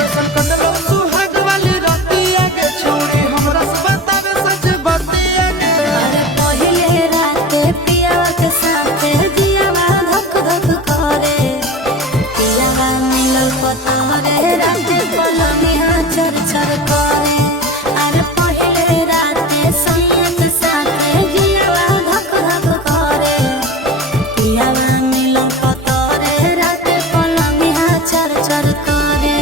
कैसन कटलो सुहाग वाली रतिया के छोड़ी हमरा से बतावे सच बतिया के। अरे पहिले रात पियावा के साथे जियावा धक धक करे, पियावा मिलल पतरे रात पलनिया चर चर करे। अरे पहिले रात सैया के साथे जियावा धक धक करे, पियावा मिलल पतरे रात पलनिया चर चर करे।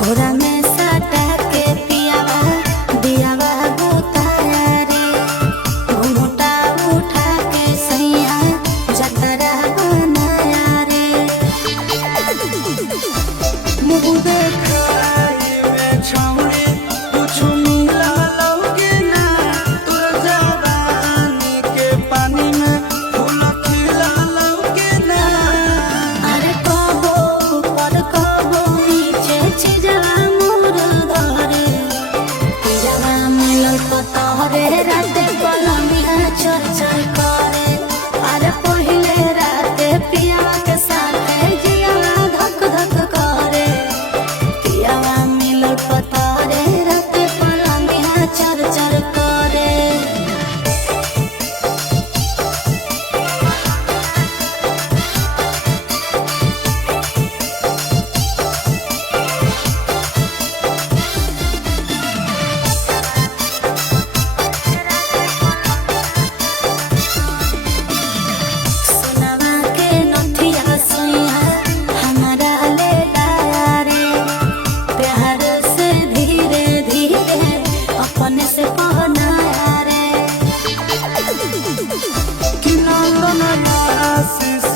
कोरा में साटा के पियावा दियावा गोताया रे, घूंघटा उठा के सैया जतरा बनाया रे। मुँह देखाई में छौड़ी कुछ मिला लौके ना, तोर जवानी के पानी में फूल खिला लौके ना। अरे कबो ऊपर कबो नीचे छिजवा मोर धरे, पियावा मिलल पतरे रात पलनिया चर चर करे। अरे पहिले रात पियावा के साथे जियावा धक धक करे, पियावा मिलल पतरे रात पलनिया चर चर करे। सोनवा के नथिया सैया हमारा ले लाया रे, प्यार से धीरे धीरे अपने से पहनाया रे। कि नंदन आशीष